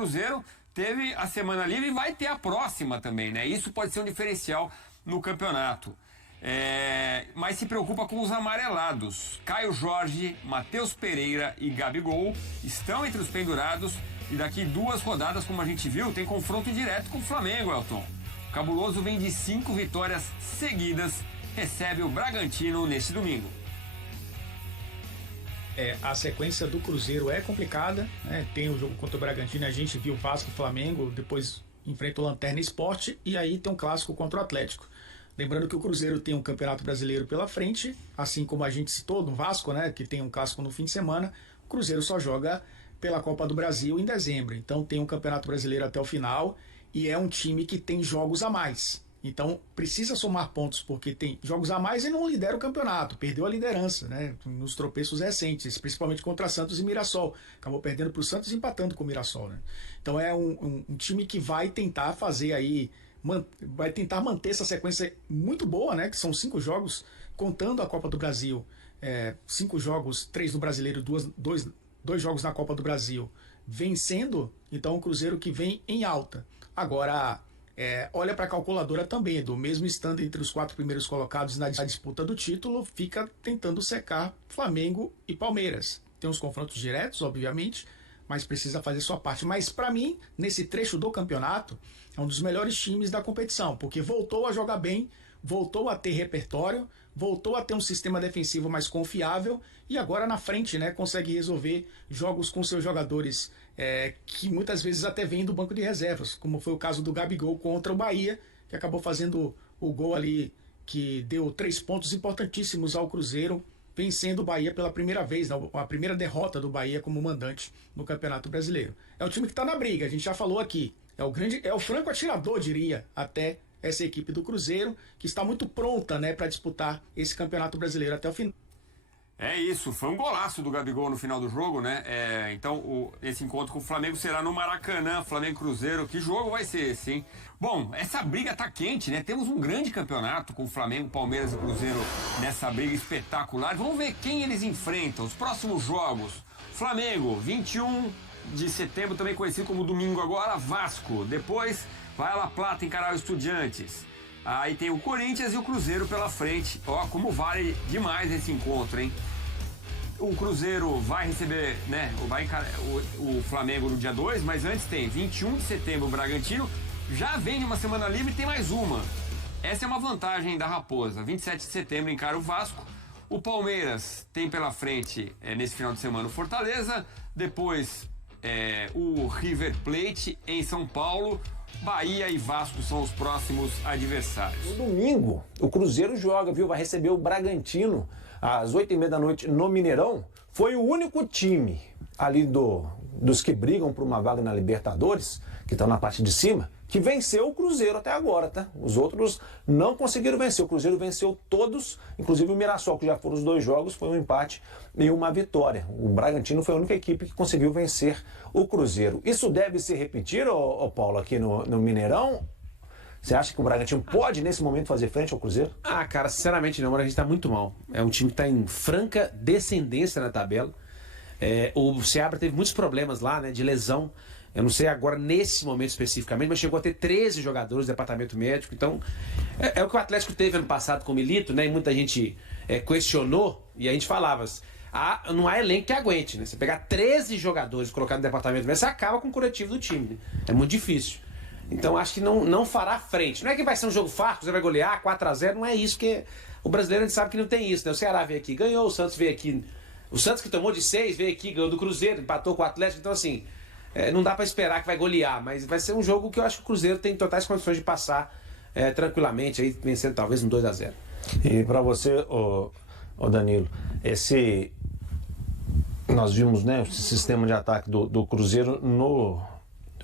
Cruzeiro teve a semana livre e vai ter a próxima também, né? Isso pode ser um diferencial no campeonato. Mas se preocupa com os amarelados. Caio Jorge, Matheus Pereira e Gabigol estão entre os pendurados e daqui 2 rodadas, como a gente viu, tem confronto direto com o Flamengo, Elton. O Cabuloso vem de 5 vitórias seguidas, recebe o Bragantino neste domingo. A sequência do Cruzeiro é complicada, né? Tem o jogo contra o Bragantino, a gente viu o Vasco e o Flamengo, depois enfrenta o Lanterna Sport e aí tem um clássico contra o Atlético. Lembrando que o Cruzeiro tem um Campeonato Brasileiro pela frente, assim como a gente citou no Vasco, né, que tem um clássico no fim de semana, o Cruzeiro só joga pela Copa do Brasil em dezembro. Então tem um Campeonato Brasileiro até o final e é um time que tem jogos a mais. Então precisa somar pontos porque tem jogos a mais e não lidera o campeonato, perdeu a liderança, né, nos tropeços recentes, principalmente contra Santos e Mirassol. Acabou perdendo para o Santos e empatando com o Mirassol, né? Então é um time que vai tentar fazer aí, vai tentar manter essa sequência muito boa, né? Que são 5 jogos, contando a Copa do Brasil. 5 jogos, 3 no Brasileiro, 2 jogos na Copa do Brasil, vencendo. Então o Cruzeiro que vem em alta. Agora, olha para a calculadora também, Edu, mesmo estando entre os 4 primeiros colocados na disputa do título, fica tentando secar Flamengo e Palmeiras. Tem os confrontos diretos, obviamente, mas precisa fazer sua parte. Mas para mim, nesse trecho do campeonato, é um dos melhores times da competição, porque voltou a jogar bem, voltou a ter repertório, voltou a ter um sistema defensivo mais confiável e agora na frente, né, consegue resolver jogos com seus jogadores que muitas vezes até vêm do banco de reservas, como foi o caso do Gabigol contra o Bahia, que acabou fazendo o gol ali que deu 3 pontos importantíssimos ao Cruzeiro, vencendo o Bahia pela primeira vez, a primeira derrota do Bahia como mandante no Campeonato Brasileiro. É o time que está na briga, a gente já falou aqui. É o franco atirador, diria, até essa equipe do Cruzeiro, que está muito pronta, né, para disputar esse Campeonato Brasileiro até o final. É isso, foi um golaço do Gabigol no final do jogo, né? Então esse encontro com o Flamengo será no Maracanã, Flamengo Cruzeiro. Que jogo vai ser esse, hein? Bom, essa briga tá quente, né? Temos um grande campeonato com o Flamengo, Palmeiras e Cruzeiro nessa briga espetacular. Vamos ver quem eles enfrentam. Os próximos jogos: Flamengo, 21 de setembro, também conhecido como domingo agora, Vasco. Depois vai a La Plata encarar o Estudiantes. Aí tem o Corinthians e o Cruzeiro pela frente. Ó, como vale demais esse encontro, hein? O Cruzeiro vai receber, né? Vai encarar o Flamengo no dia 2, mas antes tem 21 de setembro o Bragantino. Já vem de uma semana livre e tem mais uma. Essa é uma vantagem da Raposa. 27 de setembro encara o Vasco. O Palmeiras tem pela frente, nesse final de semana, o Fortaleza. Depois, o River Plate em São Paulo. Bahia e Vasco são os próximos adversários. No domingo, o Cruzeiro joga, viu? Vai receber o Bragantino às 8h30 da noite no Mineirão. Foi o único time ali dos que brigam por uma vaga na Libertadores, que estão na parte de cima, que venceu o Cruzeiro até agora, tá? Os outros não conseguiram vencer. O Cruzeiro venceu todos, inclusive o Mirassol, que já foram os 2 jogos, foi um empate e uma vitória. O Bragantino foi a única equipe que conseguiu vencer o Cruzeiro. Isso deve se repetir, ô Paulo, aqui no Mineirão? Você acha que o Bragantino pode, nesse momento, fazer frente ao Cruzeiro? Ah, cara, sinceramente não, mas a gente tá muito mal. É um time que tá em franca descendência na tabela. O Seabra teve muitos problemas lá, né, de lesão. Eu não sei agora nesse momento especificamente, mas chegou a ter 13 jogadores do departamento médico. Então, é o que o Atlético teve ano passado com o Milito, né? E muita gente questionou, e a gente falava, não há elenco que aguente, né? Você pegar 13 jogadores e colocar no departamento médico, você acaba com o coletivo do time, né? É muito difícil. Então, acho que não fará frente. Não é que vai ser um jogo fácil, você vai golear 4-0, não é isso, porque o brasileiro a gente sabe que não tem isso, né? O Ceará veio aqui, ganhou, o Santos veio aqui. O Santos que tomou de 6, veio aqui, ganhou do Cruzeiro, empatou com o Atlético, então assim... não dá pra esperar que vai golear, mas vai ser um jogo que eu acho que o Cruzeiro tem totais condições de passar tranquilamente, aí vencendo talvez um 2-0. E pra você, ô Danilo, nós vimos, né, esse sistema de ataque do Cruzeiro no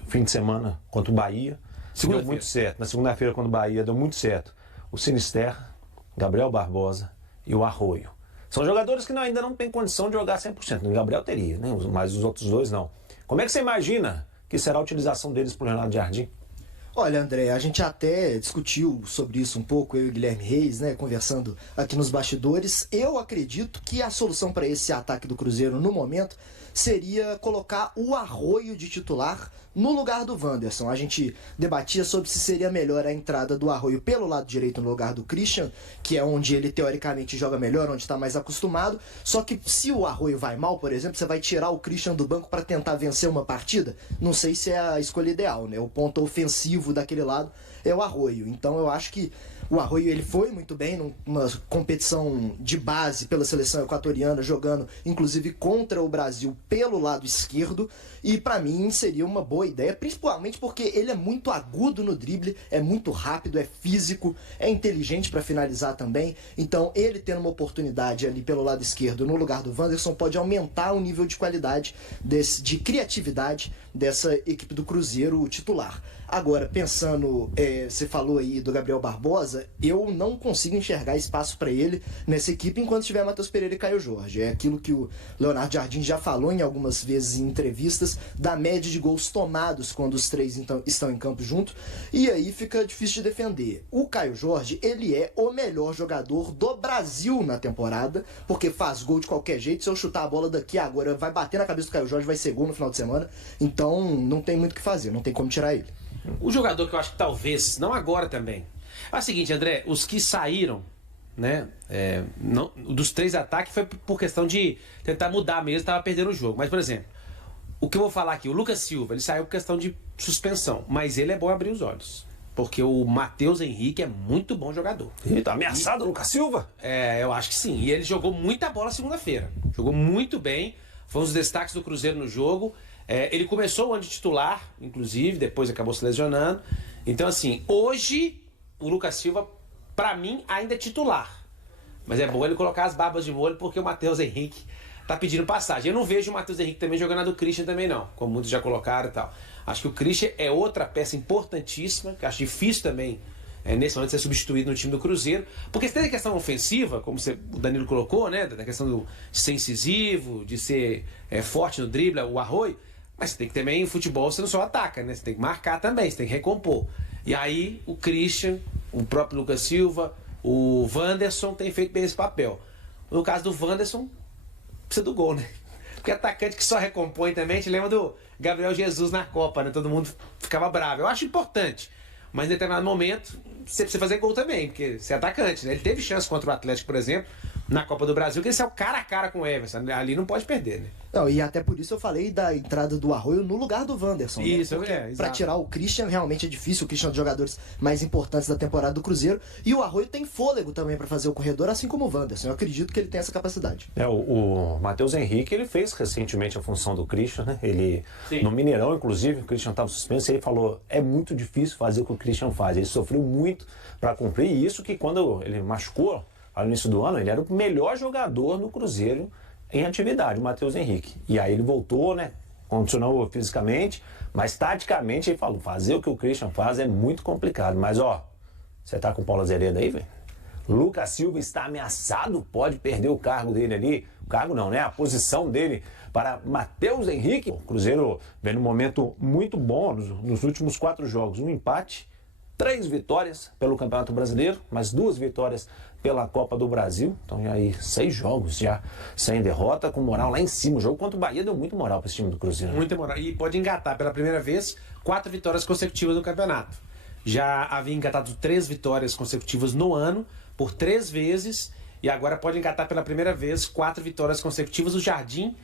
fim de semana contra o Bahia, deu muito certo. Na segunda-feira contra o Bahia deu muito certo. O Sinisterra, Gabriel Barbosa e o Arroio. São jogadores que ainda não têm condição de jogar 100%. O Gabriel teria, né? Mas os outros 2 não. Como é que você imagina que será a utilização deles para o Renato Jardim? Olha, André, a gente até discutiu sobre isso um pouco, eu e o Guilherme Reis, né, conversando aqui nos bastidores. Eu acredito que a solução para esse ataque do Cruzeiro no momento seria colocar o Arroyo de titular no lugar do Wanderson. A gente debatia sobre se seria melhor a entrada do Arroyo pelo lado direito no lugar do Christian, que é onde ele teoricamente joga melhor, onde está mais acostumado. Só que se o Arroyo vai mal, por exemplo, você vai tirar o Christian do banco para tentar vencer uma partida? Não sei se é a escolha ideal, né? O ponto ofensivo daquele lado é o Arroyo. Então eu acho que o Arroyo ele foi muito bem numa competição de base pela seleção equatoriana, jogando inclusive contra o Brasil pelo lado esquerdo, e para mim seria uma boa ideia, principalmente porque ele é muito agudo no drible, é muito rápido, é físico, é inteligente para finalizar também. Então ele tendo uma oportunidade ali pelo lado esquerdo no lugar do Wanderson pode aumentar o nível de qualidade, de criatividade dessa equipe do Cruzeiro titular. Agora, pensando, você falou aí do Gabriel Barbosa, eu não consigo enxergar espaço para ele nessa equipe enquanto tiver Matheus Pereira e Caio Jorge. É aquilo que o Leonardo Jardim já falou em algumas vezes em entrevistas, da média de gols tomados quando os três estão em campo junto, e aí fica difícil de defender. O Caio Jorge, ele é o melhor jogador do Brasil na temporada, porque faz gol de qualquer jeito. Se eu chutar a bola daqui agora, vai bater na cabeça do Caio Jorge, vai ser gol no final de semana. Então, não tem muito o que fazer, não tem como tirar ele. O jogador que eu acho que talvez, não agora também. É o seguinte, André, os que saíram, né, dos 3 ataques foi por questão de tentar mudar mesmo, estava perdendo o jogo. Mas, por exemplo, o que eu vou falar aqui, o Lucas Silva, ele saiu por questão de suspensão, mas ele é bom abrir os olhos. Porque o Matheus Henrique é muito bom jogador. Ele tá ameaçado, o Lucas Silva? Eu acho que sim. E ele jogou muita bola segunda-feira. Jogou muito bem, foi um dos destaques do Cruzeiro no jogo. Ele começou o ano de titular, inclusive, depois acabou se lesionando. Então, assim, hoje o Lucas Silva, pra mim, ainda é titular. Mas é bom ele colocar as barbas de molho, porque o Matheus Henrique tá pedindo passagem. Eu não vejo o Matheus Henrique também jogando a do Christian também, não, como muitos já colocaram e tal. Acho que o Christian é outra peça importantíssima, que acho difícil também, nesse momento, ser substituído no time do Cruzeiro. Porque se tem a questão ofensiva, como o Danilo colocou, né, da questão de ser incisivo, de ser forte no drible, o Arroyo. Mas você tem que também, em futebol, você não só ataca, né? Você tem que marcar também, você tem que recompor. E aí, o Christian, o próprio Lucas Silva, o Wanderson tem feito bem esse papel. No caso do Wanderson, precisa do gol, né? Porque atacante que só recompõe também, a gente lembra do Gabriel Jesus na Copa, né? Todo mundo ficava bravo. Eu acho importante, mas em determinado momento, você precisa fazer gol também, porque você é atacante, né? Ele teve chance contra o Atlético, por exemplo, na Copa do Brasil, que esse é o cara a cara com o Everson. Ali não pode perder, né? Não, e até por isso eu falei da entrada do Arroyo no lugar do Wanderson. Isso, né? Pra tirar o Christian realmente é difícil. O Christian é um dos jogadores mais importantes da temporada do Cruzeiro. E o Arroyo tem fôlego também pra fazer o corredor, assim como o Wanderson. Eu acredito que ele tem essa capacidade. O Matheus Henrique, ele fez recentemente a função do Christian, né? Ele, no Mineirão, inclusive, o Christian estava suspenso, ele falou, é muito difícil fazer o que o Christian faz. Ele sofreu muito para cumprir, e isso que quando ele machucou, ao início do ano, ele era o melhor jogador no Cruzeiro em atividade, o Matheus Henrique. E aí ele voltou, né? Condicionou fisicamente, mas taticamente ele falou, fazer o que o Christian faz é muito complicado. Mas ó, você tá com o Paulo Azeredo aí, velho? Lucas Silva está ameaçado, pode perder o cargo dele ali. O cargo não, né? A posição dele para Matheus Henrique. O Cruzeiro vem num momento muito bom nos últimos 4 jogos. Um empate, 3 vitórias pelo Campeonato Brasileiro, mais 2 vitórias pela Copa do Brasil. Então, aí 6 jogos já sem derrota, com moral lá em cima. O jogo contra o Bahia deu muito moral para esse time do Cruzeiro. Né? Muita moral. E pode engatar pela primeira vez 4 vitórias consecutivas no campeonato. Já havia engatado 3 vitórias consecutivas no ano, por 3 vezes, e agora pode engatar pela primeira vez 4 vitórias consecutivas. O Jardim,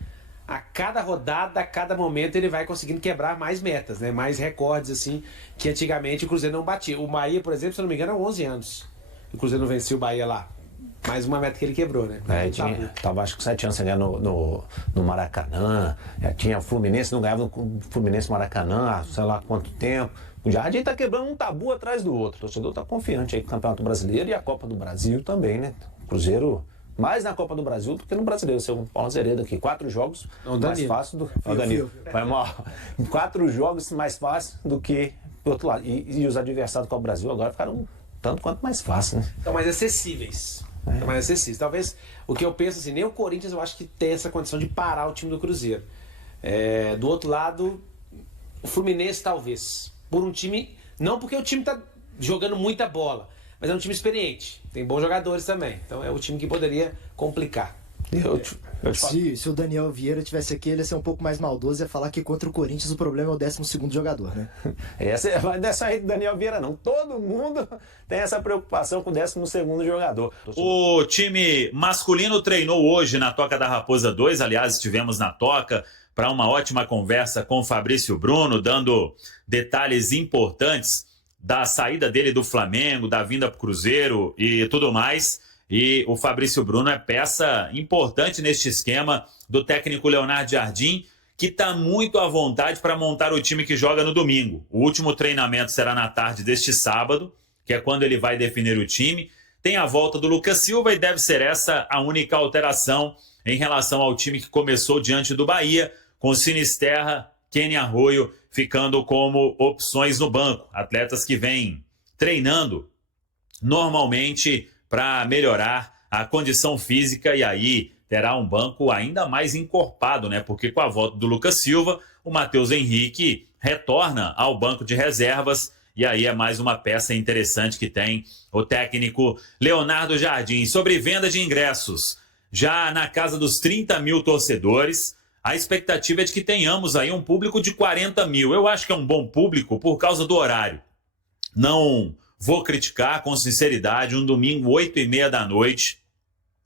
a cada rodada, a cada momento, ele vai conseguindo quebrar mais metas, né? Mais recordes, assim, que antigamente o Cruzeiro não batia. O Bahia, por exemplo, se eu não me engano, há 11 anos. O Cruzeiro não venceu o Bahia lá. Mais uma meta que ele quebrou, né? Tava acho que 7 anos sem ganhar no Maracanã. Tinha o Fluminense, não ganhava no Fluminense Maracanã há sei lá quanto tempo. O Jardim tá quebrando um tabu atrás do outro. O torcedor tá confiante aí com o Campeonato Brasileiro e a Copa do Brasil também, né? O Cruzeiro mais na Copa do Brasil do que no Brasileiro. Seu Paulo Azeredo aqui, 4 jogos mais fácil do que... Danilo. Vai mal. 4 jogos mais fácil do que do outro lado. E os adversários com o Brasil agora ficaram tanto quanto mais fácil, né? Estão mais acessíveis. Estão mais acessíveis. Talvez, o que eu penso assim, nem o Corinthians eu acho que tem essa condição de parar o time do Cruzeiro. Do outro lado, o Fluminense talvez. Por um time, não porque o time está jogando muita bola, mas é um time experiente. Tem bons jogadores também. Então é o time que poderia complicar. Se o Daniel Vieira tivesse aqui, ele ia ser um pouco mais maldoso e ia falar que contra o Corinthians o problema é o 12º jogador, né? Não é só aí do Daniel Vieira, não. Todo mundo tem essa preocupação com o 12º jogador. O time masculino treinou hoje na Toca da Raposa 2, aliás, estivemos na Toca para uma ótima conversa com o Fabrício Bruno, dando detalhes importantes da saída dele do Flamengo, da vinda para o Cruzeiro e tudo mais. E o Fabrício Bruno é peça importante neste esquema do técnico Leonardo Jardim, que está muito à vontade para montar o time que joga no domingo. O último treinamento será na tarde deste sábado, que é quando ele vai definir o time. Tem a volta do Lucas Silva e deve ser essa a única alteração em relação ao time que começou diante do Bahia, com Sinisterra, Kenny Arroio ficando como opções no banco. Atletas que vêm treinando normalmente para melhorar a condição física e aí terá um banco ainda mais encorpado, né? Porque com a volta do Lucas Silva, o Matheus Henrique retorna ao banco de reservas e aí é mais uma peça interessante que tem o técnico Leonardo Jardim. Sobre venda de ingressos, já na casa dos 30 mil torcedores, a expectativa é de que tenhamos aí um público de 40 mil. Eu acho que é um bom público por causa do horário. Não vou criticar com sinceridade, um domingo 8h30 da noite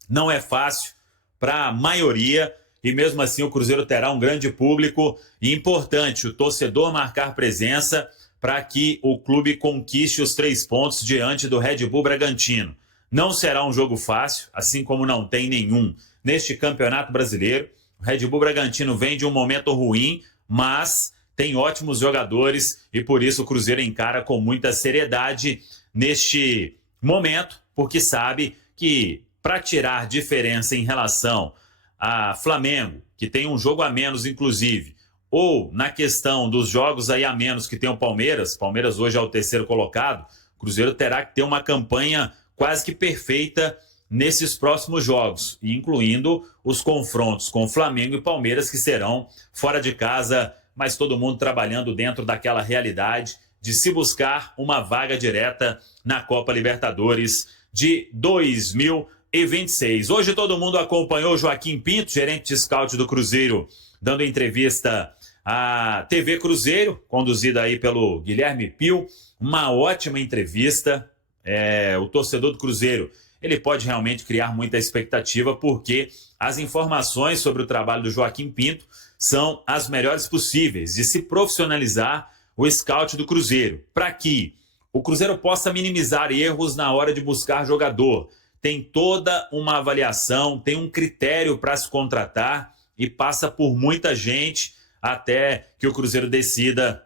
não é fácil para a maioria e mesmo assim o Cruzeiro terá um grande público e importante o torcedor marcar presença para que o clube conquiste os 3 pontos diante do Red Bull Bragantino. Não será um jogo fácil, assim como não tem nenhum neste Campeonato Brasileiro. O Red Bull Bragantino vem de um momento ruim, mas tem ótimos jogadores e por isso o Cruzeiro encara com muita seriedade neste momento, porque sabe que para tirar diferença em relação a Flamengo, que tem um jogo a menos inclusive, ou na questão dos jogos aí a menos que tem o Palmeiras hoje é o 3º colocado, o Cruzeiro terá que ter uma campanha quase que perfeita nesses próximos jogos, incluindo os confrontos com Flamengo e Palmeiras que serão fora de casa, mas todo mundo trabalhando dentro daquela realidade de se buscar uma vaga direta na Copa Libertadores de 2026. Hoje todo mundo acompanhou Joaquim Pinto, gerente de scout do Cruzeiro, dando entrevista à TV Cruzeiro, conduzida aí pelo Guilherme Pio. Uma ótima entrevista. O torcedor do Cruzeiro, ele pode realmente criar muita expectativa porque as informações sobre o trabalho do Joaquim Pinto são as melhores possíveis de se profissionalizar o scout do Cruzeiro, para que o Cruzeiro possa minimizar erros na hora de buscar jogador. Tem toda uma avaliação, tem um critério para se contratar e passa por muita gente até que o Cruzeiro decida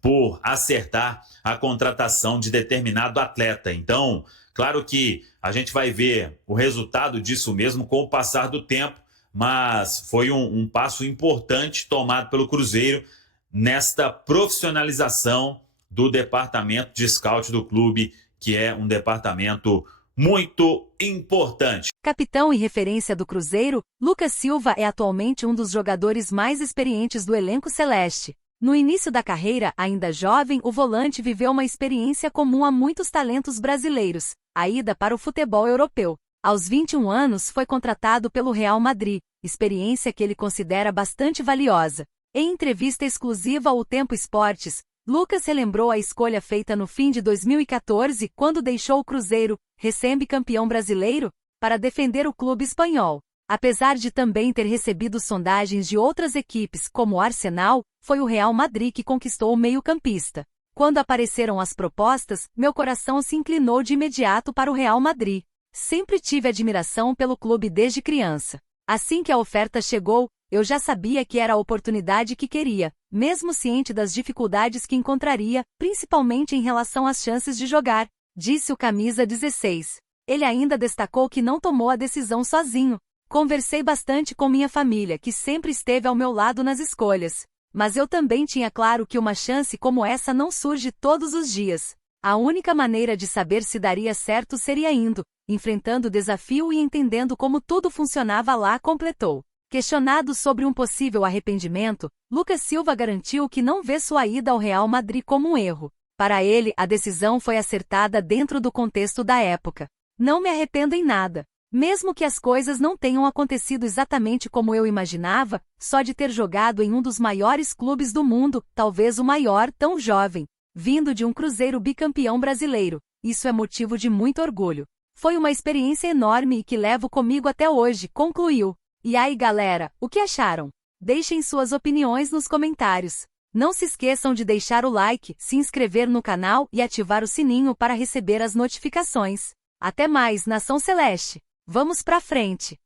por acertar a contratação de determinado atleta. Então, claro que a gente vai ver o resultado disso mesmo com o passar do tempo, mas foi um passo importante tomado pelo Cruzeiro nesta profissionalização do departamento de scout do clube, que é um departamento muito importante. Capitão e referência do Cruzeiro, Lucas Silva é atualmente um dos jogadores mais experientes do elenco celeste. No início da carreira, ainda jovem, o volante viveu uma experiência comum a muitos talentos brasileiros, a ida para o futebol europeu. Aos 21 anos foi contratado pelo Real Madrid, experiência que ele considera bastante valiosa. Em entrevista exclusiva ao Tempo Esportes, Lucas relembrou a escolha feita no fim de 2014, quando deixou o Cruzeiro, recém-bicampeão brasileiro, para defender o clube espanhol. Apesar de também ter recebido sondagens de outras equipes como o Arsenal, foi o Real Madrid que conquistou o meio-campista. Quando apareceram as propostas, meu coração se inclinou de imediato para o Real Madrid. Sempre tive admiração pelo clube desde criança. Assim que a oferta chegou, eu já sabia que era a oportunidade que queria, mesmo ciente das dificuldades que encontraria, principalmente em relação às chances de jogar, disse o camisa 16. Ele ainda destacou que não tomou a decisão sozinho. Conversei bastante com minha família, que sempre esteve ao meu lado nas escolhas. Mas eu também tinha claro que uma chance como essa não surge todos os dias. A única maneira de saber se daria certo seria indo, enfrentando o desafio e entendendo como tudo funcionava lá, completou. Questionado sobre um possível arrependimento, Lucas Silva garantiu que não vê sua ida ao Real Madrid como um erro. Para ele, a decisão foi acertada dentro do contexto da época. Não me arrependo em nada. Mesmo que as coisas não tenham acontecido exatamente como eu imaginava, só de ter jogado em um dos maiores clubes do mundo, talvez o maior, tão jovem, vindo de um Cruzeiro bicampeão brasileiro, isso é motivo de muito orgulho. Foi uma experiência enorme e que levo comigo até hoje, concluiu. E aí galera, o que acharam? Deixem suas opiniões nos comentários. Não se esqueçam de deixar o like, se inscrever no canal e ativar o sininho para receber as notificações. Até mais, Nação Celeste! Vamos pra frente!